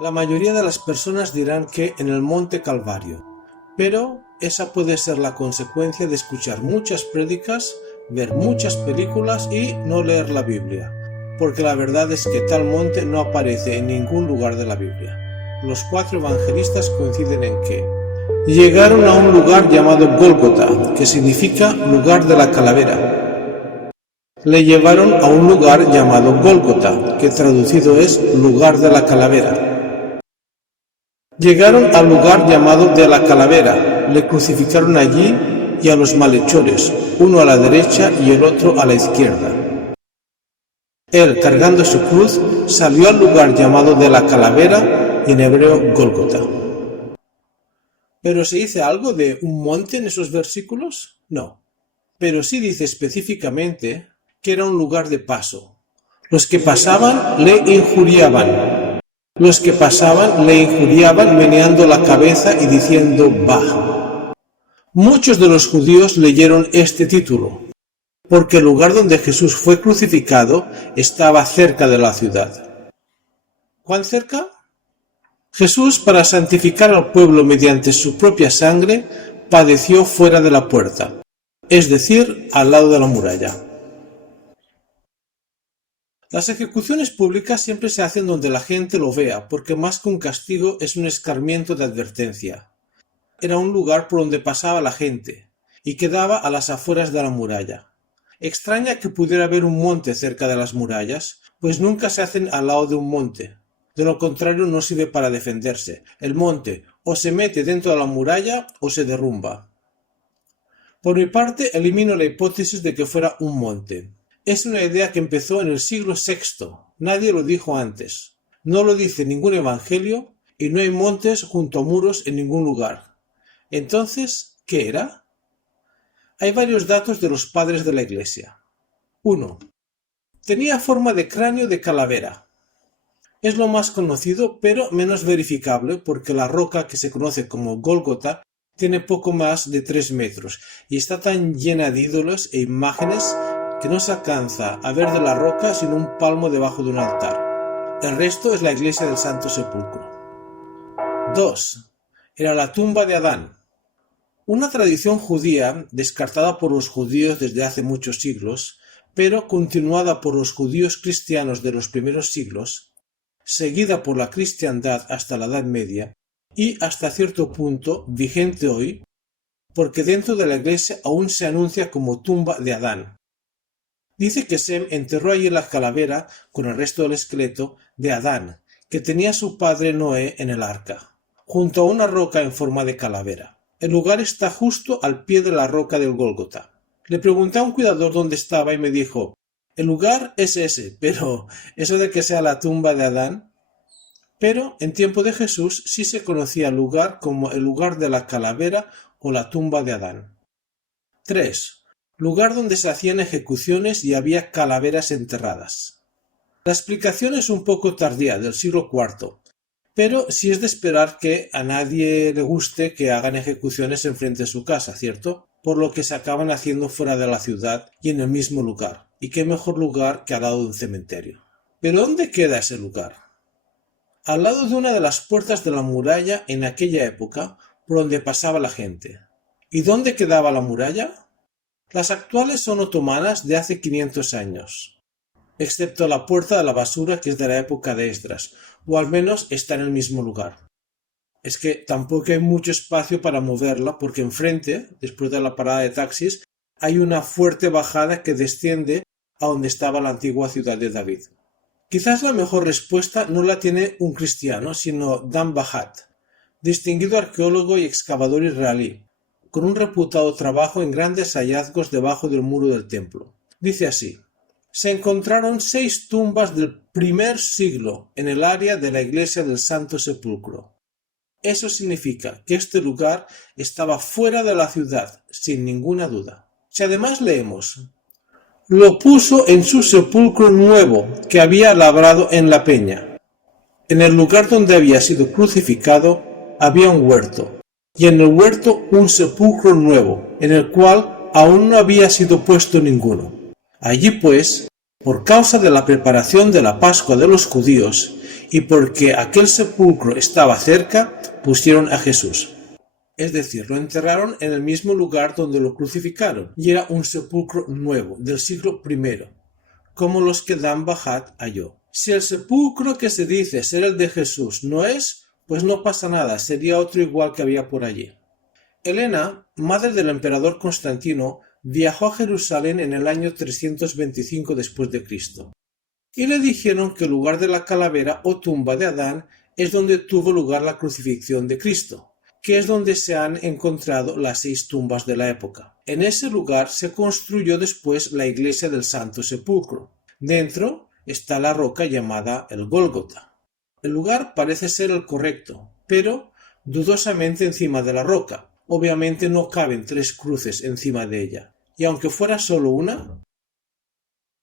La mayoría de las personas dirán que en el Monte Calvario, pero esa puede ser la consecuencia de escuchar muchas prédicas, ver muchas películas y no leer la Biblia, porque la verdad es que tal monte no aparece en ningún lugar de la Biblia. Los 4 evangelistas coinciden en que llegaron a un lugar llamado Gólgota, que significa lugar de la calavera. Le llevaron a un lugar llamado Gólgota, que traducido es lugar de la calavera. Llegaron al lugar llamado de la calavera, le crucificaron allí y a los malhechores, uno a la derecha y el otro a la izquierda. Él, cargando su cruz, salió al lugar llamado de la calavera y en hebreo Gólgota. ¿Pero se dice algo de un monte en esos versículos? No. Pero sí dice específicamente que era un lugar de paso. Los que pasaban le injuriaban. Los que pasaban le injuriaban meneando la cabeza y diciendo «Bah». Muchos de los judíos leyeron este título, porque el lugar donde Jesús fue crucificado estaba cerca de la ciudad. ¿Cuán cerca? Jesús, para santificar al pueblo mediante su propia sangre, padeció fuera de la puerta, es decir, al lado de la muralla. Las ejecuciones públicas siempre se hacen donde la gente lo vea, porque más que un castigo es un escarmiento de advertencia. Era un lugar por donde pasaba la gente, y quedaba a las afueras de la muralla. Extraña que pudiera haber un monte cerca de las murallas, pues nunca se hacen al lado de un monte. De lo contrario no sirve para defenderse. El monte o se mete dentro de la muralla o se derrumba. Por mi parte, elimino la hipótesis de que fuera un monte. Es una idea que empezó en el siglo VI. Nadie lo dijo antes. No lo dice ningún evangelio y no hay montes junto a muros en ningún lugar. Entonces, ¿qué era? Hay varios datos de los padres de la Iglesia. 1. Tenía forma de cráneo de calavera. Es lo más conocido, pero menos verificable, porque la roca que se conoce como Gólgota tiene poco más de 3 metros y está tan llena de ídolos e imágenes que no se alcanza a ver de la roca sino un palmo debajo de un altar. El resto es la iglesia del Santo Sepulcro. 2. Era la tumba de Adán. Una tradición judía descartada por los judíos desde hace muchos siglos, pero continuada por los judíos cristianos de los primeros siglos, seguida por la cristiandad hasta la Edad Media y hasta cierto punto vigente hoy, porque dentro de la iglesia aún se anuncia como tumba de Adán. Dice que Sem enterró allí la calavera con el resto del esqueleto de Adán, que tenía su padre Noé en el arca, junto a una roca en forma de calavera. El lugar está justo al pie de la roca del Gólgota. Le pregunté a un cuidador dónde estaba y me dijo: el lugar es ese, pero ¿eso de que sea la tumba de Adán? Pero en tiempo de Jesús sí se conocía el lugar como el lugar de la calavera o la tumba de Adán. 3. Lugar donde se hacían ejecuciones y había calaveras enterradas. La explicación es un poco tardía, del siglo IV, pero sí es de esperar que a nadie le guste que hagan ejecuciones enfrente de su casa, ¿cierto? Por lo que se acaban haciendo fuera de la ciudad y en el mismo lugar. Y qué mejor lugar que al lado de un cementerio. ¿Pero dónde queda ese lugar? Al lado de una de las puertas de la muralla en aquella época, por donde pasaba la gente. ¿Y dónde quedaba la muralla? Las actuales son otomanas de hace 500 años, excepto la puerta de la basura que es de la época de Esdras, o al menos está en el mismo lugar. Es que tampoco hay mucho espacio para moverla porque enfrente, después de la parada de taxis, hay una fuerte bajada que desciende a donde estaba la antigua ciudad de David. Quizás la mejor respuesta no la tiene un cristiano, sino Dan Bajat, distinguido arqueólogo y excavador israelí, con un reputado trabajo en grandes hallazgos debajo del muro del templo. Dice así: se encontraron 6 tumbas del primer siglo en el área de la iglesia del Santo Sepulcro. Eso significa que este lugar estaba fuera de la ciudad, sin ninguna duda. Si además leemos: lo puso en su sepulcro nuevo que había labrado en la peña. En el lugar donde había sido crucificado había un huerto, y en el huerto un sepulcro nuevo, en el cual aún no había sido puesto ninguno. Allí pues, por causa de la preparación de la Pascua de los judíos, y porque aquel sepulcro estaba cerca, pusieron a Jesús. Es decir, lo enterraron en el mismo lugar donde lo crucificaron, y era un sepulcro nuevo, del siglo I, como los que Dan Bajat halló. Si el sepulcro que se dice ser el de Jesús no es, pues no pasa nada, sería otro igual que había por allí. Helena, madre del emperador Constantino, viajó a Jerusalén en el año 325 después de Cristo, y le dijeron que el lugar de la calavera o tumba de Adán es donde tuvo lugar la crucifixión de Cristo, que es donde se han encontrado las 6 tumbas de la época. En ese lugar se construyó después la iglesia del Santo Sepulcro. Dentro está la roca llamada el Gólgota. El lugar parece ser el correcto, pero dudosamente encima de la roca. Obviamente no caben 3 cruces encima de ella. Y aunque fuera solo una,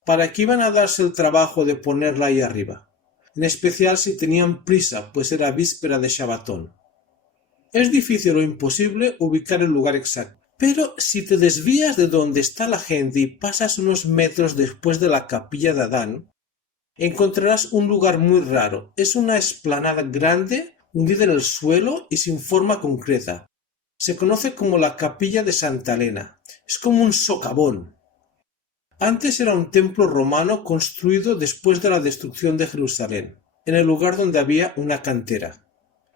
¿para qué iban a darse el trabajo de ponerla ahí arriba? En especial si tenían prisa, pues era víspera de Shabbatón. Es difícil o imposible ubicar el lugar exacto, pero si te desvías de donde está la gente y pasas unos metros después de la capilla de Adán, encontrarás un lugar muy raro. Es una explanada grande, hundida en el suelo y sin forma concreta. Se conoce como la capilla de Santa Elena. Es como un socavón. Antes era un templo romano construido después de la destrucción de Jerusalén, en el lugar donde había una cantera.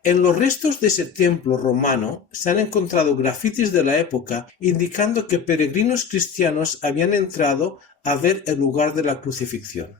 En los restos de ese templo romano se han encontrado grafitis de la época indicando que peregrinos cristianos habían entrado a ver el lugar de la crucifixión.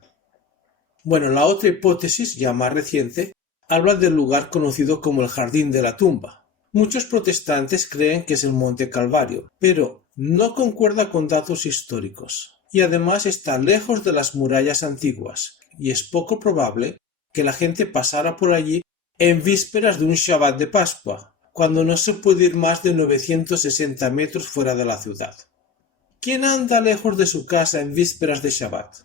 Bueno, la otra hipótesis, ya más reciente, habla del lugar conocido como el Jardín de la Tumba. Muchos protestantes creen que es el Monte Calvario, pero no concuerda con datos históricos, y además está lejos de las murallas antiguas, y es poco probable que la gente pasara por allí en vísperas de un Shabbat de Pascua, cuando no se puede ir más de 960 metros fuera de la ciudad. ¿Quién anda lejos de su casa en vísperas de Shabbat?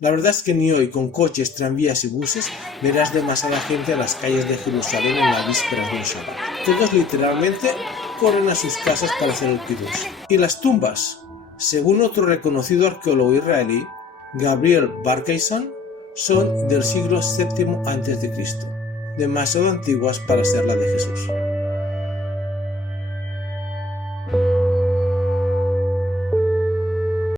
La verdad es que ni hoy, con coches, tranvías y buses, verás demasiada gente en las calles de Jerusalén en las vísperas de un Shabbat. Todos literalmente corren a sus casas para hacer el Kiddush. Y las tumbas, según otro reconocido arqueólogo israelí, Gabriel Barkeison, son del siglo VII a.C., demasiado antiguas para ser la de Jesús.